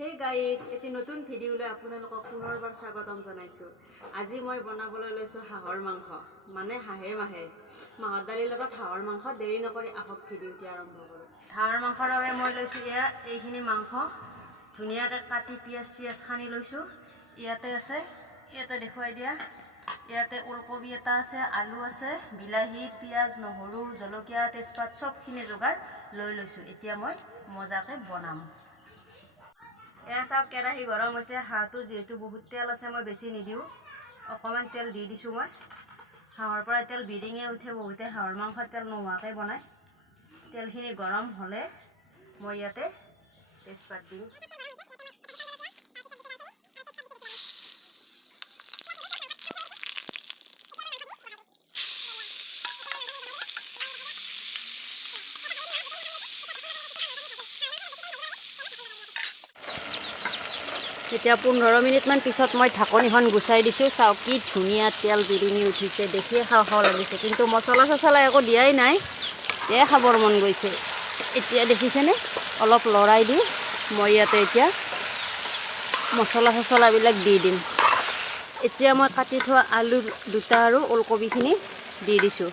Hey guys, এটি নতুন ভিডিঅ'লৈ আপোনালোকক পুনৰবাৰ স্বাগতম জনাইছো। আজি মই বনাবলৈ লৈছো হাঁহৰ মাংস, মানে হাঁহে মাহৰ দালিৰ লগত হাঁহৰ মাংস। দেৰি নকৰি আহক ভিডিঅ'টি আৰম্ভ কৰোঁ। হাঁহৰ মাংসৰ বাবে মই লৈছো এইখিনি মাংস ধুনীয়াকৈ কাটি পিয়াজ সানি লৈছো। ইয়াতে আছে, ইয়াতে দেখুৱাই দিয়া। ইয়াতে ওলকবি এটা আছে, আলু আছে, বিলাহী, পিয়াজ, নহৰু, জলকীয়া, তেজপাত সবখিনি যোগাৰ লৈ লৈছো। এতিয়া মই মজাকৈ বনাম। এয়া চাওক, কেৰাহী গৰম হৈছে। হাঁহটো যিহেতু বহুত তেল আছে, মই বেছি নিদিওঁ, অকণমান তেল দি দিছোঁ। মই হাঁহৰ পৰা তেল বিডিঙে উঠে, বহুতে হাঁহৰ মাংস তেল নোহোৱাকৈ বনায়। তেলখিনি গৰম হ'লে মই ইয়াতে তেজপাত দিম। এতিয়া 15 মিনিটমান পিছত মই ঢাকনিখন গুচাই দিছোঁ। চাওক কি ধুনীয়া তেল বিৰিঙি উঠিছে, দেখিয়ে খাওঁ খাওঁ লাগিছে। কিন্তু মছলা চছলা একো দিয়াই নাই, এয়া খাবৰ মন গৈছে। এতিয়া দেখিছেনে, অলপ লৰাই দি মই ইয়াতে এতিয়া মছলা চছলাবিলাক দি দিম। এতিয়া মই কাটি থোৱা আলু দুটা আৰু ওলকবিখিনি দি দিছোঁ।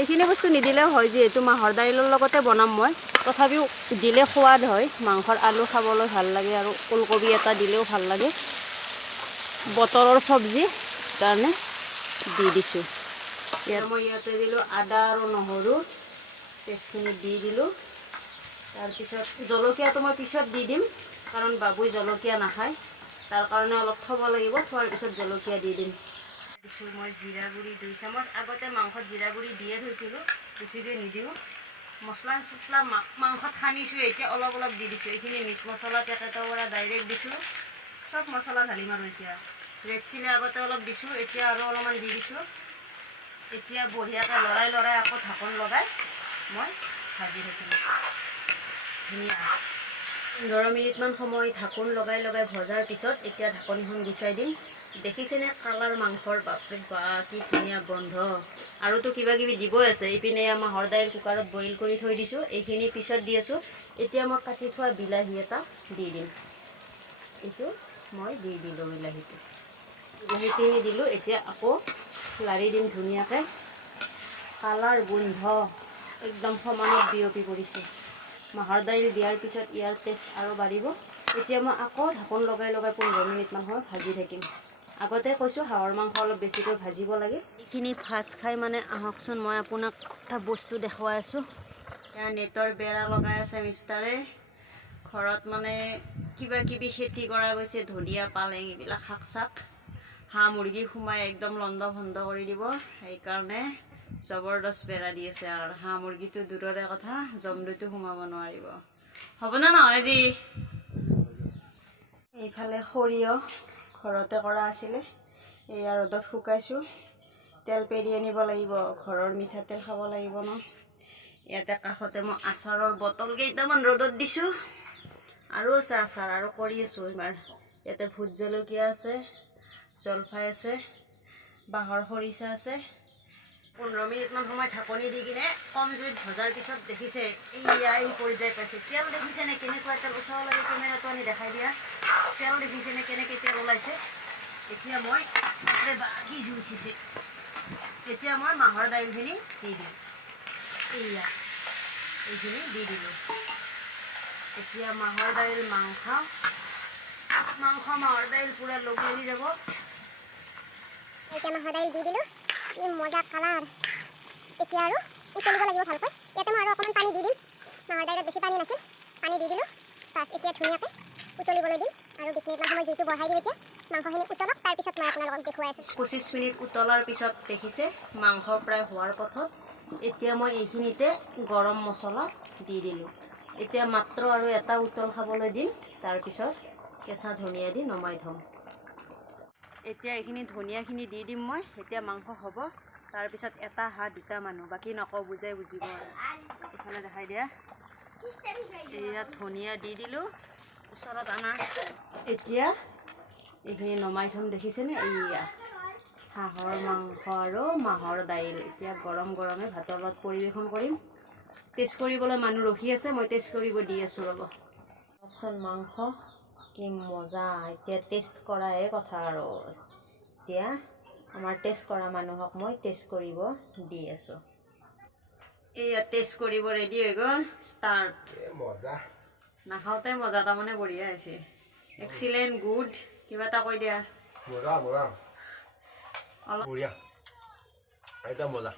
এইখিনি বস্তু নিদিলেও হয়, যিহেতু মাহৰ দাইলৰ লগতে বনাম মই। তথাপিও দিলে সোৱাদ হয়, মাংসৰ আলু খাবলৈ ভাল লাগে আৰু ওলকবি এটা দিলেও ভাল লাগে। বতৰৰ চব্জি কাৰণে দি দিছোঁ। মই ইয়াতে দিলোঁ আদা আৰু নহৰু, পেষ্টখিনি দি দিলোঁ। তাৰপিছত জলকীয়াটো মই পিছত দি দিম, কাৰণ বাবুই জলকীয়া নাখায়। তাৰ কাৰণে অলপ থ'ব লাগিব, থোৱাৰ পিছত জলকীয়া দি দিম। দিছোঁ মই জিৰা গুড়ি 2 চামুচ। আগতে মাংসত জিৰা গুড়ি দিয়ে থৈছিলোঁ, বেছিকৈ নিদিওঁ। মছলা চছলা মাংসত সানিছোঁ, এতিয়া অলপ অলপ দি দিছোঁ। এইখিনি মিট মছলা পেকেটৰ পৰা ডাইৰেক্ট দিছোঁ। চব মছলা ঢালিম আৰু এতিয়া ৰেড চিলি আগতে অলপ দিছোঁ, এতিয়া আৰু অলপমান দি দিছোঁ। এতিয়া বঢ়িয়াকৈ লৰাই আকৌ ঢাকন লগাই মই ভাজি থাকিম। ধুনীয়া 15 মিনিটমান সময় ঢাকন লগাই ভজাৰ পিছত এতিয়া ঢাকনিখন গুচাই দিম। দেখিছেনে কালাৰ মাংসৰ? বাপৰে বা কি ধুনীয়া গোন্ধ। আৰুতো কিবা কিবি দিবই আছে। এইপিনে মাহৰ দাইল কুকাৰত বইল কৰি থৈ দিছোঁ, এইখিনি পিছত দি আছোঁ। এতিয়া মই কাটি থোৱা বিলাহী এটা দি দিম। এইটো মই দি দিলোঁ বিলাহীখিনি দিলোঁ। এতিয়া আকৌ লাৰি দিম ধুনীয়াকৈ। কালাৰ গোন্ধ একদম সমানত বিয়পি পৰিছে। মাহৰ দাইল দিয়াৰ পিছত ইয়াৰ টেষ্ট আৰু বাঢ়িব। এতিয়া মই আকৌ ঢাকন লগাই 15 মিনিটমান সময় ভাজি থাকিম। আগতে কৈছোঁ হাঁহৰ মাংস অলপ বেছিকৈ ভাজিব লাগে। এইখিনি ভাজ খাই মানে আহকচোন, মই আপোনাক এটা বস্তু দেখুৱাই আছোঁ। এয়া নেটৰ বেৰা লগাই আছে মিষ্টাৰে। ঘৰত মানে কিবা কিবি খেতি কৰা গৈছে, ধনিয়া পালেং এইবিলাক শাক চাক। হাঁহ মুৰ্গী সোমাই একদম লণ্ড ভণ্ড কৰি দিব, সেইকাৰণে জবৰদস্ত বেৰা দি আছে। আৰু হাঁহ মুৰ্গীটো দূৰৰে কথা, জমদৈটো সোমাব নোৱাৰিব। হ'বনে নহয় আজি? এইফালে সৰিয়হ ঘৰতে কৰা আছিলে, এয়া ৰ'দত শুকাইছোঁ। তেল পেৰি আনিব লাগিব, ঘৰৰ মিঠাতেল খাব লাগিব ন। ইয়াতে কাষতে মই আচাৰৰ বটল কেইটামান ৰ'দত দিছোঁ। আৰু আছে আচাৰ, আৰু কৰি আছোঁ এইবাৰ। ইয়াতে ভোট জলকীয়া আছে, জলফাই আছে, বাঁহৰ খৰিচা আছে। 15 মিনিটমান সময় ঢাকনি দি কিনে কম জুইত ভজাৰ পিছত দেখিছে এই পৰ্যায় পাইছে। তেল দেখিছেনে কেনেকুৱা তেল? ওচৰলৈকে কেমেৰাটো আনি দেখাই দিয়া। তেল দেখিছেনে কেনেকৈ তেল ওলাইছে? এতিয়া মই কি জুই উঠিছে। এতিয়া মই মাহৰ দাইলখিনি দি দিম। এইখিনি দি দিলোঁ। এতিয়া মাহৰ দাইল মাংস মাহৰ দাইল পূৰা লগ লাগি যাব। এতিয়া মাহৰ দাইল দি দিলোঁ, কি মজা কালাৰ। এতিয়া আৰু উতলিব লাগিব ভালকৈ। ইয়াতে মই আৰু অকণমান পানী দি দিম, মাহৰ দাইলত বেছি পানী নাছিল, পানী দি দিলোঁ। বাছ এতিয়া ধুনীয়াকৈ উতলিবলৈ দিম আৰু 20 মিনিটমান সময় জুইটো বঢ়াই দিম। এতিয়া মাংসখিনি উতলক, তাৰপিছত মই আপোনালোকক দেখুৱাই আছোঁ। 25 মিনিট উতলাৰ পিছত দেখিছে মাংস প্ৰায় হোৱাৰ পথত। এতিয়া মই এইখিনিতে গৰম মছলা দি দিলোঁ। এতিয়া মাত্ৰ আৰু এটা উতল খাবলৈ দিম, তাৰপিছত কেঁচা ধনিয়া দি নমাই থ'ম। এতিয়া এইখিনি ধনিয়াখিনি দি দিম মই। এতিয়া মাংস হ'ব, তাৰপিছত এটা হাঁহ 2টা মানুহ, বাকী নকওঁ, বুজাই বুজিব আৰু। এইফালে দেখাই দিয়া। এয়া ধনিয়া দি দিলোঁ, ওচৰত আনা। এতিয়া এইখিনি নমাই থ'ম। দেখিছেনে, এয়া হাঁহৰ মাংস আৰু মাহৰ দাইল এতিয়া গৰম গৰমে ভাতৰ লগত পৰিৱেশন কৰিম। টেষ্ট কৰিবলৈ মানুহ ৰখি আছে, মই টেষ্ট কৰিব দি আছোঁ ৰ'ব। চাওকচোন মাংস কি মজা এতিয়া টেষ্ট কৰাহে কথা আৰু এতিয়া আমাৰ টেষ্ট কৰা মানুহক মই টেষ্ট কৰিব দি আছোঁ এয়া টেষ্ট কৰিব ৰেডি হৈ গ'ল ষ্টাৰ্ট মজা নাখাওঁতে মজা তাৰমানে বঢ়িয়া হৈছে এক্সিলেণ্ট গুড কিবা এটা কৈ দিয়া মজা মজা অলপ বঢ়িয়া একদম মজা